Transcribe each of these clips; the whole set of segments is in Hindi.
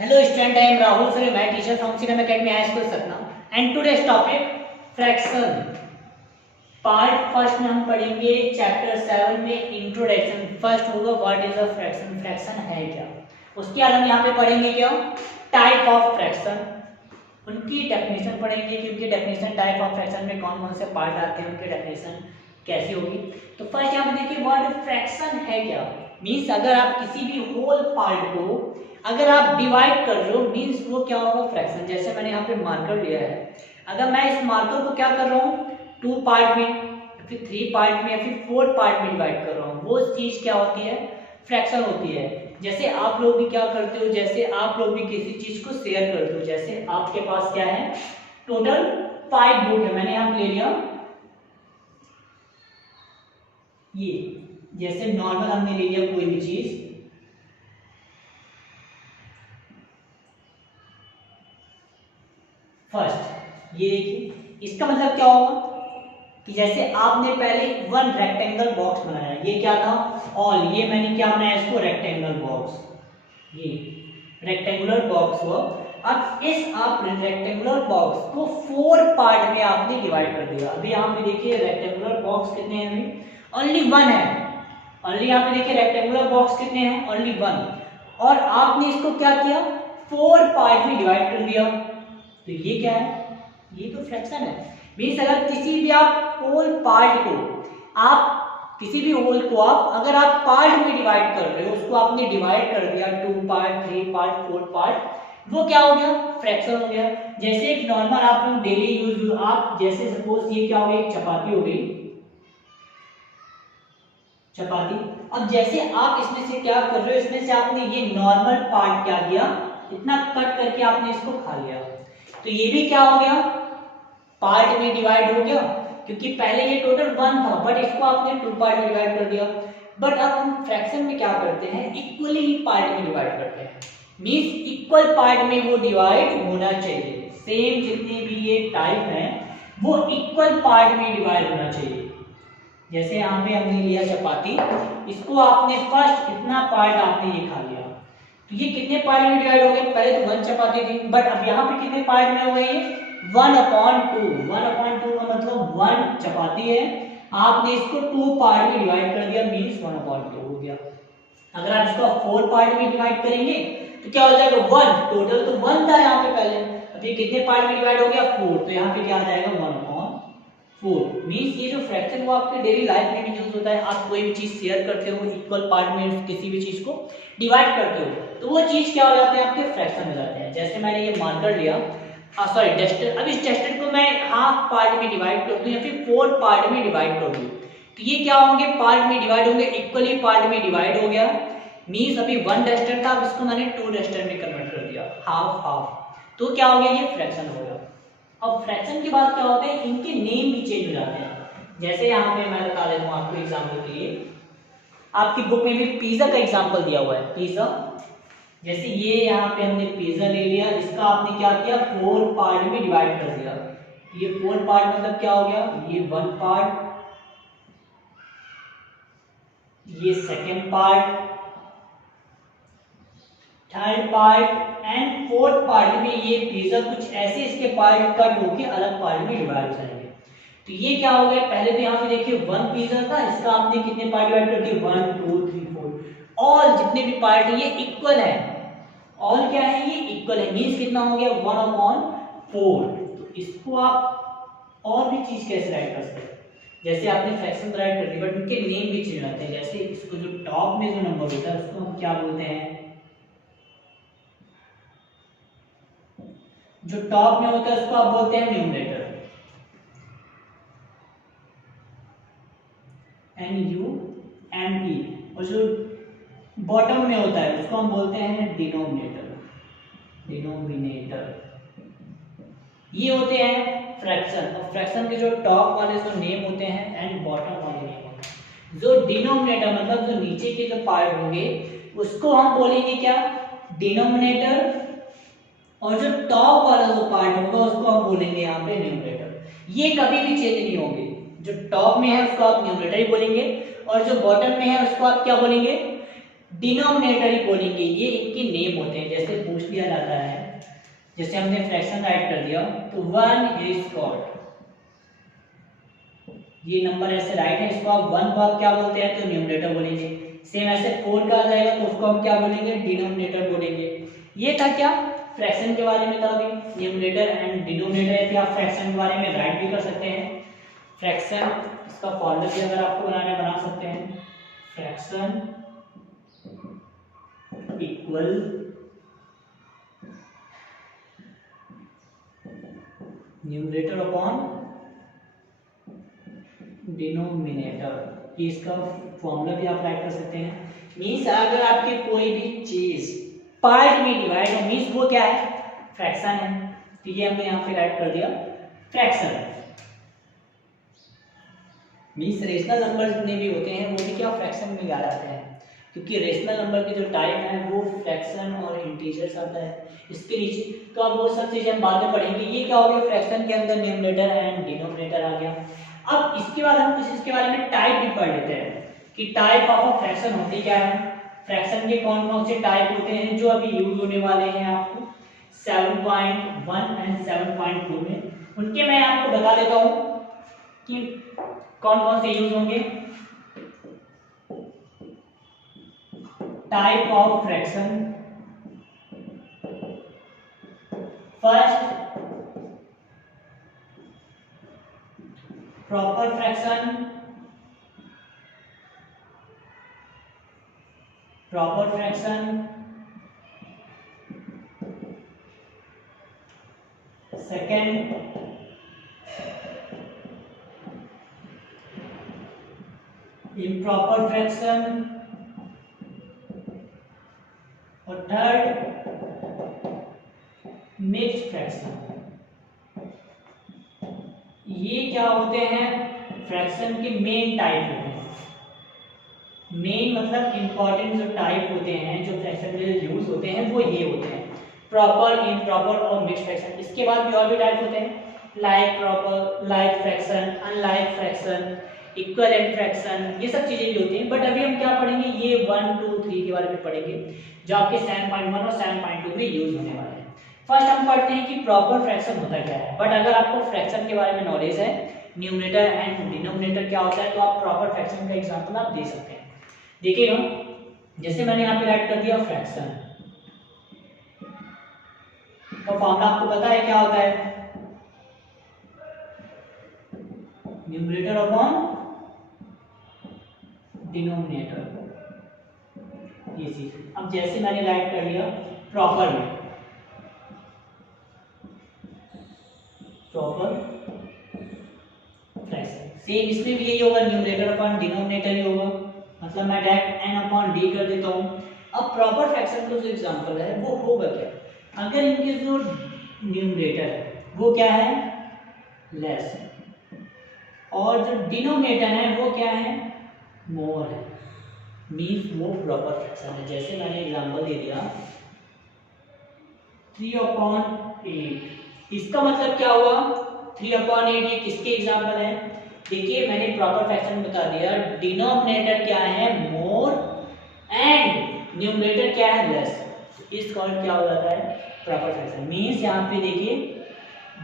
Hello student, I am Rahul Sir, my teacher from Cinema Academy High School Satna and today's topic fraction part first में हम पढ़ेंगे चैप्टर 7 में इंट्रोडक्शन। फर्स्ट होगा what is a fraction, fraction है क्या। उसके बाद हम यहाँ पे पढ़ेंगे क्या टाइप ऑफ फ्रैक्शन, उनकी डेफिनेशन पढ़ेंगे कि उनकी डेफिनेशन टाइप ऑफ फ्रैक्शन में कौन कौन से पार्ट आते हैं, उनकी डेफिनेशन कैसी होगी। तो फर्स्ट यहाँ पे देखिए व्हाट फ्रैक्शन है क्या। मीन्स अगर आप किसी भी होल पार्ट को अगर आप डिवाइड कर रहे हो मीन्स वो क्या होगा फ्रैक्शन। जैसे मैंने यहाँ पे मार्कर लिया है, अगर मैं इस मार्कर को क्या कर रहा हूँ 2 पार्ट में, फिर 3 पार्ट में या फिर 4 पार्ट में डिवाइड कर रहा हूँ, वो चीज क्या होती है फ्रैक्शन होती है। जैसे आप लोग भी क्या करते हो, जैसे आप लोग भी किसी चीज को शेयर करते हो, जैसे आपके पास क्या है टोटल 5 बुक है, मैंने यहाँ ले लिया ये, जैसे नॉर्मल हमने ले लिया कोई भी चीज, फर्स्ट ये देखिए इसका मतलब क्या होगा कि जैसे आपने पहले 1 रेक्टेंगल बॉक्स बनाया, ये क्या था ऑल, ये मैंने क्या बनाया इसको रेक्टेंगल बॉक्स, ये रेक्टेंगुलर बॉक्स हुआ। अब इस आप रेक्टेंगुलर बॉक्स को 4 पार्ट में आपने डिवाइड कर दिया। अभी यहाँ पे देखिए रेक्टेंगुलर बॉक्स कितने हैं, अभी ओनली 1 है, ओनली यहाँ पे देखिए रेक्टेंगुलर बॉक्स कितने हैं ओनली 1, और आपने इसको क्या किया 4 पार्ट में डिवाइड कर दिया। तो ये क्या है, ये तो फ्रैक्शन है। मीन्स अगर किसी भी आप होल पार्ट को आप किसी भी होल को आप अगर आप पार्ट में डिवाइड कर रहे हो, उसको आपने डिवाइड कर दिया 2 पार्ट 3 पार्ट 4 पार्ट, वो क्या हो गया फ्रैक्शन हो गया। जैसे एक नॉर्मल आप लोग डेली यूज, आप जैसे सपोज ये क्या हो गई, एक चपाती हो गई चपाती। अब जैसे आप इसमें से क्या कर रहे हो, इसमें से आपने ये नॉर्मल पार्ट क्या किया, इतना कट करके आपने इसको खा लिया, तो ये भी क्या हो गया पार्ट में डिवाइड हो गया, क्योंकि पहले ये टोटल 1 था बट इसको आपने 2 पार्ट में डिवाइड कर दिया। बट अब हम फ्रैक्शन में क्या करते हैं इक्वली ही पार्ट में डिवाइड करते हैं, मींस इक्वल पार्ट में वो डिवाइड होना चाहिए। सेम जितने भी ये टाइप हैं वो इक्वल पार्ट में डिवाइड होना चाहिए। जैसे यहाँ पे हमने लिया चपाती, इसको आपने फर्स्ट इतना पार्ट आपने ये खा लिया, तो ये कितने पार्ट में डिवाइड हो गए, पहले तो 1 चपाती थी बट अब यहाँ पे कितने पार्ट में हो गए, 1/2, 1/2 का मतलब 1 चपाती है, आपने इसको 2 पार्ट में डिवाइड कर दिया मींस 1/2 हो गया। अगर आप इसको 4 पार्ट में डिवाइड करेंगे तो क्या हो जाएगा 1, टोटल तो 1 था यहाँ पे पहले, अब ये कितने पार्ट में डिवाइड हो गया 4, तो यहाँ पे क्या आ जाएगा 1/4। मींस ये जो फ्रैक्शन वो आपके डेली लाइफ में भी यूज होता है। आप कोई भी चीज शेयर करते हो इक्वल पार्ट में किसी भी चीज को डिवाइड करते हो तो वो चीज क्या हो जाते हैं आपके फ्रैक्शन हो जाते हैं। जैसे मैंने ये मार्कर लिया, सॉरी डस्टर, अब इस डस्टर को मैं हाफ पार्ट में डिवाइड कर दूं या फिर 4 पार्ट में डिवाइड कर दूं, तो ये क्या होंगे पार्ट में डिवाइड होंगे, इक्वली पार्ट में डिवाइड हो गया। मींस अभी 1 डस्टर था, अब इसको मैंने 2 डस्टर में कन्वर्ट कर दिया, हाफ हाफ, तो क्या हो गया ये फ्रैक्शन हो गया। अब फ्रैक्शन के बाद क्या होते हैं इनके नेम भी चेंज हो जाते हैं। जैसे यहाँ पे मैं बता देता हूँ आपको एग्जाम्पल के लिए, आपकी बुक में भी पिज्जा का एग्जाम्पल दिया हुआ है, पिज्जा। जैसे ये यहाँ पे हमने पिज्जा ले लिया, इसका आपने क्या किया 4 पार्ट में डिवाइड कर दिया। ये 4 पार्ट मतलब क्या हो गया, ये 1 पार्ट, ये second part, third part and fourth part में ये पिज्जा कुछ ऐसे इसके पार्ट कट होके अलग पार्ट में डिवाइड हो जाएंगे। तो ये क्या हो गया, पहले तो यहाँ पे देखिए 1 पिज्जा था, इसका आपने कितने पार्ट डिवाइड कर दिए 1 2 3 4, ऑल जितने भी पार्ट है ये इक्वल है, ऑल क्या है ये इक्वल है, मींस कितना हो गया 1/4। तो इसको आप और भी चीज कैसे राइट कर सकते हैं, जैसे आपने फ्रैक्शन राइट कर दी बट उनके नेम भी चेंज होते हैं। जैसे इसको जो टॉप में जो नंबर होता है उसको हम क्या बोलते हैं, जो टॉप में होता है उसको आप बोलते हैं न्यूमरेटर, NUME, और जो बॉटम में होता है उसको हम बोलते हैं डिनोमिनेटर, ये होते हैं फ्रैक्शन। और फ्रैक्शन के जो टॉप वाले जो नेम होते हैं एंड बॉटम वाले नेम होते हैं। जो डिनोमिनेटर मतलब जो नीचे के जो पार्ट होंगे उसको हम बोलेंगे क्या डिनोमिनेटर, और जो टॉप वाला जो पार्ट होगा उसको हम बोलेंगे यहाँ पे न्यूमरेटर। ये कभी भी चेंज नहीं होंगे, जो टॉप में है उसको आप न्यूमरेटर ही बोलेंगे और जो बॉटम में है उसको आप क्या बोलेंगे डिनोमिनेटर ही बोलेंगे, ये इनके नेम होते हैं। जैसे पूछ लिया जाता है, जैसे हमने फ्रैक्शन राइट कर दिया तो 1 इज कॉल्ड, ये नंबर ऐसे राइट है, इसको आप 1 को आप क्या बोलते हैं तो न्यूमरेटर बोलेंगे। सेम ऐसे 4 का आ जाएगा तो उसको हम क्या बोलेंगे, डिनोमिनेटर बोलेंगे। ये था क्या, फ्रैक्शन के बारे में था अभी, न्यूमरेटर एंड डिनोमिनेटर। या फ्रैक्शन के बारे में राइट भी कर सकते हैं। फ्रैक्शन, इसका फॉर्मूला भी अगर आपको बनाना है बना सकते हैं। Fraction equal numerator upon denominator, ये इसका फॉर्मूला भी आप राइट कर सकते हैं। मींस अगर आपकी कोई भी चीज पार्ट में डिवाइड हो, मींस वो क्या है, फ्रैक्शन है। तो ये हमने यहाँ पे राइट कर दिया फ्रैक्शन। मींस रेशनल नंबर जितने भी होते हैं वो भी क्या फ्रैक्शन में आ जाते हैं, क्योंकि रेशनल नंबर के जो टाइप है वो फ्रैक्शन और इंटीजर्स आता है इसके नीचे। तो अब वो सब चीजें हम बाद में पढ़ेंगे। ये क्या हो गया, फ्रैक्शन के अंदर न्यूमरेटर एंड डिनोमिनेटर आ गया। अब इसके बाद हम कुछ इसके बारे में टाइप भी पढ़ लेते हैं कि टाइप ऑफ अ फ्रैक्शन होती क्या है। फ्रैक्शन के कौन कौन से टाइप होते हैं जो अभी यूज होने वाले हैं आपको 7.1 एंड 7.2 में, उनके मैं आपको बता देता हूं कि कौन कौन से यूज होंगे। Type of fraction, first proper fraction, proper fraction, second improper fraction, और थर्ड मिक्स्ड फ्रैक्शन। ये क्या होते हैं, फ्रैक्शन के मेन टाइप होते हैं। मेन मतलब इंपॉर्टेंट जो टाइप होते हैं जो फ्रैक्शन में यूज होते हैं वो ये होते हैं, प्रॉपर, इम्प्रॉपर और मिक्स्ड फ्रैक्शन। इसके बाद भी और भी टाइप होते हैं, like proper, like fraction, unlike fraction, equivalent fraction, ये सब चीजें भी होती हैं। बट अभी हम क्या पढ़ेंगे, ये 1, 2, 3 के बारे में पढ़ेंगे जो आपके 7.1 और 7.2 में यूज होने वाले हैं। फर्स्ट हम पढ़ते हैं कि प्रॉपर फ्रैक्शन होता क्या है। बट अगर आपको फ्रैक्शन के बारे में नॉलेज है, न्यूमरेटर एंड डिनोमिनेटर क्या होता है, तो आप प्रॉपर फ्रैक्शन का एग्जांपल आप दे सकते हैं। देखिएगा, जैसे मैंने यहाँ पे राइट कर दिया फ्रैक्शन, तो फॉर्मूला आपको पता है क्या होता है, न्यूमरेटर अपॉन डिनोमिनेटर, ये चीज। अब जैसे मैंने राइट कर लिया प्रॉपर में, प्रॉपर फ्रैक्शन, सेम इसमें भी यही होगा, न्यूमरेटर अपॉन डिनोमिनेटर ही होगा, मतलब मैं डायरेक्ट n अपॉन d कर देता हूं। अब प्रॉपर फ्रैक्शन का जो एग्जांपल है वो होगा क्या, अगर इनके जो न्यूमरेटर है वो क्या है, लेस, और जो डिनोमिनेटर है वो क्या है, मोर है, मींस वो प्रॉपर फ्रैक्शन है। जैसे मैंने एग्जांपल दे दिया 3/8, इसका मतलब क्या हुआ, 3/8 ये किसके एग्जांपल है, देखिए मैंने प्रॉपर फ्रैक्शन बता दिया, डिनोमिनेटर क्या है, मोर, एंड न्यूमरेटर क्या है, लेस, इस कॉल्ड क्या हो जाता है, प्रॉपर फ्रैक्शन। मींस यहाँ पे देखिए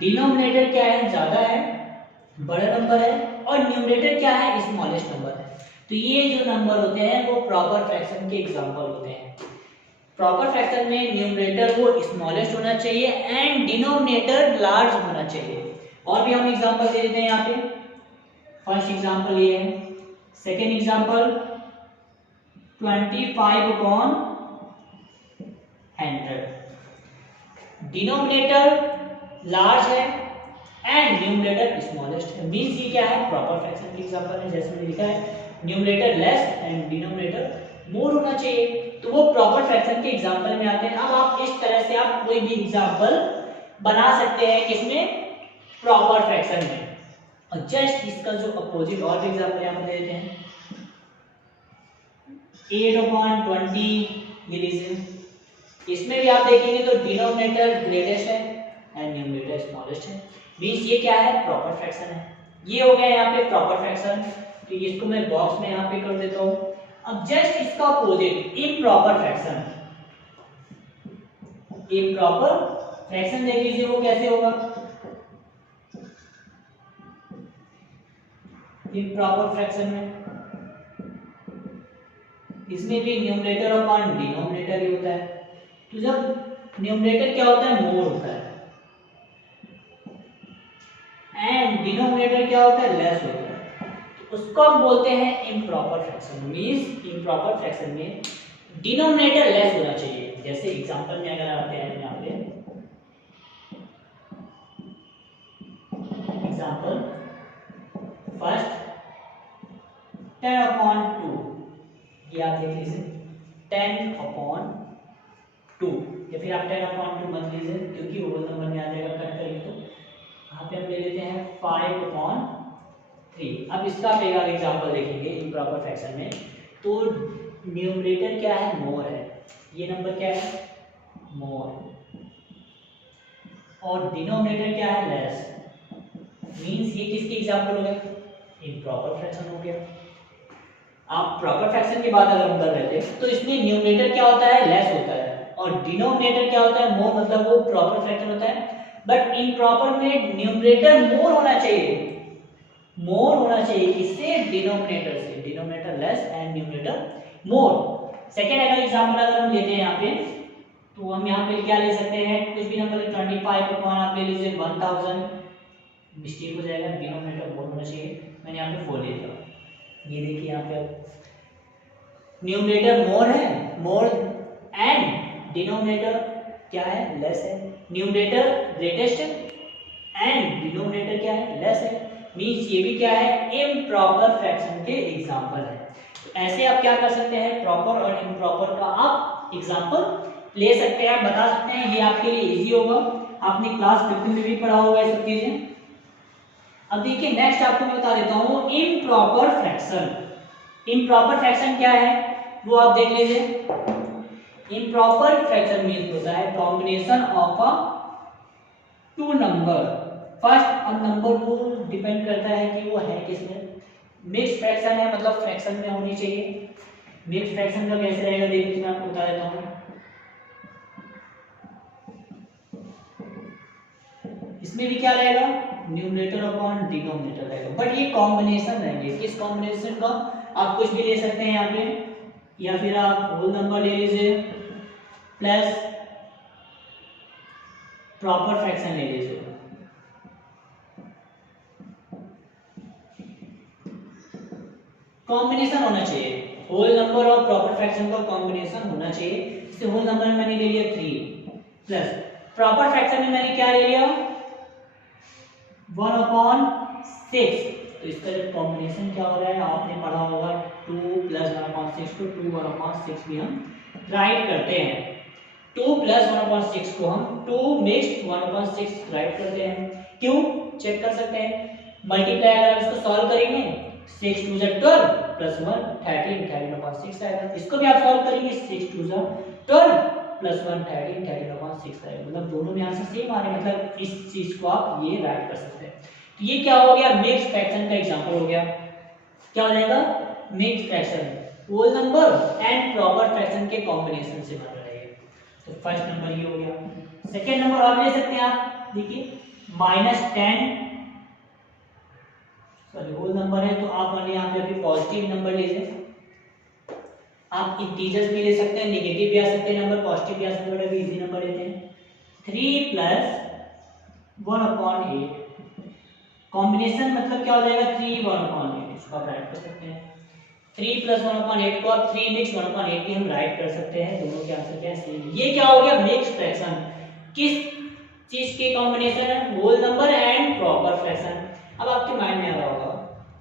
डिनोमिनेटर क्या है, ज्यादा है, बड़ा नंबर है, और न्यूमरेटर क्या है, स्मॉलेस्ट नंबर है। तो ये जो नंबर होते हैं वो प्रॉपर फ्रैक्शन के एग्जांपल होते हैं। प्रॉपर फ्रैक्शन में न्यूमरेटर वो स्मॉलेस्ट होना चाहिए एंड डिनोमिनेटर लार्ज होना चाहिए। और भी हम एग्जांपल दे देते हैं यहाँ पे। फर्स्ट एग्जांपल ये है, सेकेंड एग्जांपल 25/100, डिनोमिनेटर लार्ज है एंड न्यूमरेटर स्मॉलेस्ट है, मींस ये क्या है, प्रॉपर फ्रैक्शन के एग्जांपल है। जैसे मैंने लिखा है न्यूमरेटर लेस एंड डिनोमिनेटर मोर होना चाहिए, तो वो प्रॉपर फ्रैक्शन के एग्जांपल में आते हैं। अब आप इस तरह से आप कोई भी एग्जांपल बना सकते हैं किसमें, प्रॉपर फ्रैक्शन में। और जस्ट इसका जो अपोजिट और भी एग्जांपल यहाँ पे देते हैं, 8/20, ये लीजिए, इसमें भी आप देखेंगे तो डिनोमिनेटर ग्रेटेस्ट है एंड न्यूमरेटर स्मॉलेस्ट है, मींस ये क्या है, प्रॉपर फ्रैक्शन है। ये हो गया यहाँ पे प्रॉपर फ्रैक्शन, तो इसको मैं बॉक्स में यहाँ पे कर देता हूँ। अब जस्ट इसका opposite improper fraction, improper fraction देख लीजिए वो कैसे होगा। इम्प्रॉपर फ्रैक्शन में इसमें भी न्यूमरेटर अपॉन डिनोमिनेटर ही होता है। तो जब न्यूमरेटर क्या होता है, मोर होता है, एंड डिनोमिनेटर क्या होता है, लेस होता है, तो उसको हम बोलते हैं improper fraction. Means improper fraction में डिनोमिनेटर लेस होना चाहिए। जैसे एग्जांपल में अगर आते हैं यहाँ पे एग्जांपल फर्स्ट 10/2, ये आप देख लीजिए 10/2, या फिर आप 10/2 मत लीजिए क्योंकि होल नंबर में आ जाएगा, कट करेंगे तो यहाँ पे हम ले लेते हैं 5/3। अब इसका आप एक एग्जांपल देखेंगे इम्प्रॉपर फ्रैक्शन में, तो न्यूमरेटर क्या है, मोर है, ये नंबर क्या है, मोर, और डिनोमिनेटर क्या है, लेस। मींस ये किसके एग्जांपल हो गए, इम्प्रॉपर फ्रैक्शन हो गया। आप प्रॉपर फ्रैक्शन की बात अगर हम कर रहे थे तो इसमें न्यूमरेटर क्या होता है, लेस होता है, और डिनोमिनेटर क्या होता है, मोर, मतलब वो प्रॉपर फ्रैक्शन होता है। बट इम्प्रॉपर में न्यूमरेटर मोर होना चाहिए, मोर होना चाहिए, किससे, डिनोमिनेटर से, denominator less and numerator more. Second अगर एग्जांपल अगर हम लेते हैं यहाँ पे, तो हम यहाँ पे क्या ले सकते हैं, कुछ भी नंबर 25 अपॉन आप ले लीजिए 1000, मिस्टेक हो जाएगा, डिनोमिनेटर मोर होना चाहिए, मैंने यहाँ पे 4 ले लिया। ये देखिए यहाँ पे न्यूमरेटर मोर है, मोर, एंड डिनोमिनेटर क्या है, लेस है। न्यूमरेटर ग्रेटेस्ट एंड डिनोमिनेटर क्या है, लेस है। मींस ये भी क्या है, इम्प्रॉपर फ्रैक्शन के एग्जांपल है। तो ऐसे आप क्या कर सकते हैं, प्रॉपर और इम्प्रॉपर का आप एग्जांपल ले सकते हैं, आप बता सकते हैं, ये आपके लिए इजी होगा। आपने क्लास 15 में भी पढ़ा होगा ये सब चीजें। अब देखिए नेक्स्ट आपको मैं बता देता हूँ इम्प्रॉपर फ्रैक्शन। इम्प्रॉपर फ्रैक्शन क्या है वो आप देख लीजिए। इम्प्रॉपर फ्रैक्शन मीन्स होता है combination of a two number. First, अब नंबर को डिपेंड करता है कि वो है किसमें। मिक्स फ्रैक्शन है, मतलब फ्रैक्शन में होनी चाहिए। मिक्स फ्रैक्शन का कैसे रहेगा देखिए, मैं आपको बता देता हूँ। इसमें भी क्या रहेगा, न्यूमरेटर अपॉन डिनोमिनेटर रहेगा, बट ये कॉम्बिनेशन रहेंगे। किस कॉम्बिनेशन का, आप कुछ भी ले सकते हैं यहाँ पे, या फिर आप होल नंबर ले लीजिए प्लस प्रॉपर फ्रैक्शन ले लीजिए। कॉम्बिनेशन होना चाहिए, होल नंबर और प्रॉपर फ्रैक्शन का कॉम्बिनेशन होना चाहिए। जैसे होल नंबर में मैंने ले लिया 3 प्लस प्रॉपर फ्रैक्शन में मैंने क्या ले लिया 1/6। तो इसका जो कॉम्बिनेशन क्या हो रहा है आपने पढ़ा होगा 2 + 1/6 को 2 1/6 भी हम राइट करते हैं। 2 + 1/6 को हम 2 मिक्स 1/6 राइट करते हैं। क्यों, चेक कर सकते हैं। मल्टीप्लाई अगर इसको सॉल्व करेंगे 6 2 12 + 1 13 13/6 आएगा। इसको भी आप सॉल्व करेंगे 6 2 12 + 1 13 13/6 आएगा। मतलब दोनों में आंसर सेम आ रहे हैं, मतलब इस चीज को आप ये राइट कर सकते हैं। तो ये क्या हो गया, मिक्स फ्रैक्शन का एग्जांपल हो गया। क्या हो जाएगा, mix fraction, whole number and proper fraction के कॉम्बिनेशन से बन रहा है। तो फर्स्ट नंबर ये हो गया। सेकंड नंबर आप ले सकते हैं, आप देखिए -10, सॉरी होल नंबर है तो आप वाले यहाँ पे अभी पॉजिटिव नंबर लीजिए। आप इंटीजर्स भी ले सकते हैं, नेगेटिव भी आ सकते हैं नंबर, पॉजिटिव भी आ सकते हैं, बट अभी इजी नंबर लेते हैं। 3 + 1/8 कॉम्बिनेशन मतलब क्या हो जाएगा 3 1/8, इसको आप राइट कर सकते हैं। 3 + 1/8 को आप 3 मिक्स 1/8 भी हम राइट कर सकते हैं। दोनों के आंसर क्या है, सेम। ये क्या हो गया, मिक्स फ्रैक्शन। किस चीज के कॉम्बिनेशन है, whole number and proper fraction. अब आपके माइंड में आ रहा होगा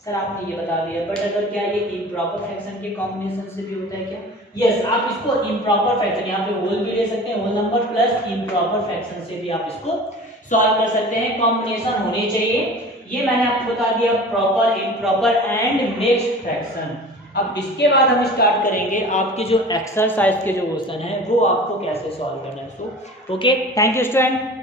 सर आपने ये बता दिया, बट अगर क्या ये इम्प्रॉपर फ्रैक्शन के कॉम्बिनेशन से भी होता है क्या? यस, आप इसको इम्प्रॉपर फ्रैक्शन, यहाँ पे होल भी ले सकते हैं, whole number plus improper fraction से भी आप इसको सॉल्व कर सकते हैं। कॉम्बिनेशन होनी चाहिए, ये मैंने आपको बता दिया, proper, improper and mixed fraction. अब इसके बाद हम स्टार्ट करेंगे आपके जो एक्सरसाइज के जो क्वेश्चन है वो आपको कैसे सॉल्व करना है। So okay, thank you student.